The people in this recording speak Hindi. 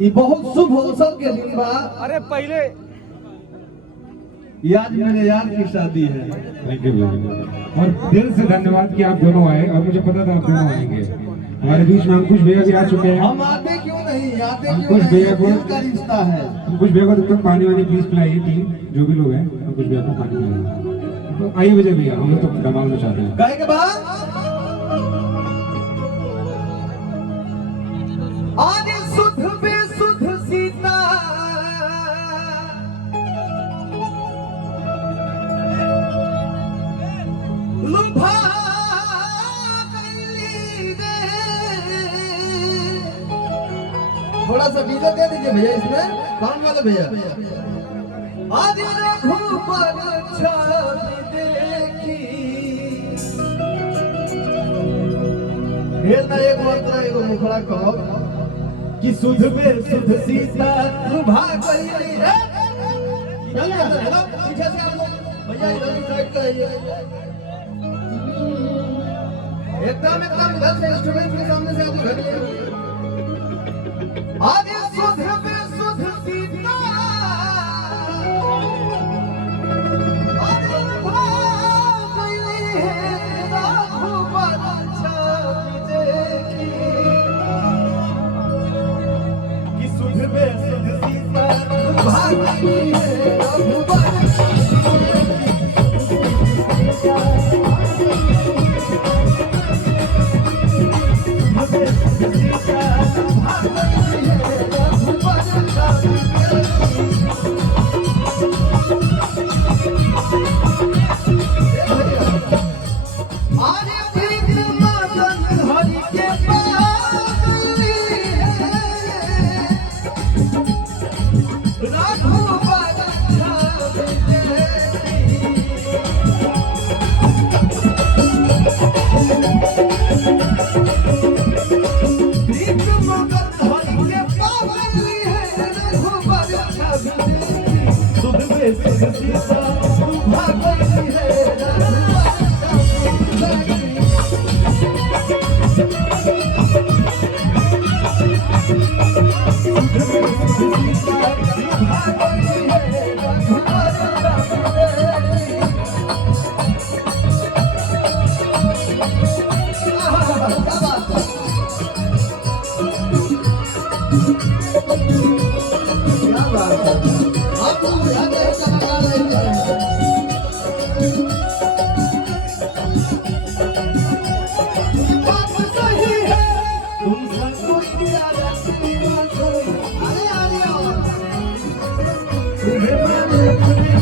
ये बहुत शुभ अवसर के दिन बा। अरे पहले ये आज मेरे यार की शादी है। थैंक यू और दिल से धन्यवाद कि आप दोनों आए और मुझे पता था आप दोनों आएंगे। हमारे बीच में अंकुश भैया भी आ चुके हैं। हम आते क्यों नहीं, आते क्यों अंकुश नहीं, भैया को दिल का रिश्ता है। अंकुश भैया को तब पानी वानी प्लीज पिलाइए टीम जो भी लोग हैं अंकुश भैया को पानी पिलाइए। तो आइए विजय भैया हम लोग तो धमाल मचाते हैं। कहे के बाद आज सुध बेसुध सीता लुभा गईली रे। थोड़ा सा बीजा दे दीजिए भैया इसमें, कौन वाले भैया। आज रघुबर छवि देखी ना एक मंत्र एगो मुखड़ा कहो कि सुध में सुध सीता लुभा गईली रे। पीछे से आप लोग भैया इधर की साइड पे आइए। एकदम इधर से इंस्ट्रूमेंट के सामने से आप घटिए। आज सुध में सुध सीता आज लुभा गईली है रघुबर छवि देखी कि सुध में सुध सीता लुभा गईली है रघुबर तुम्हें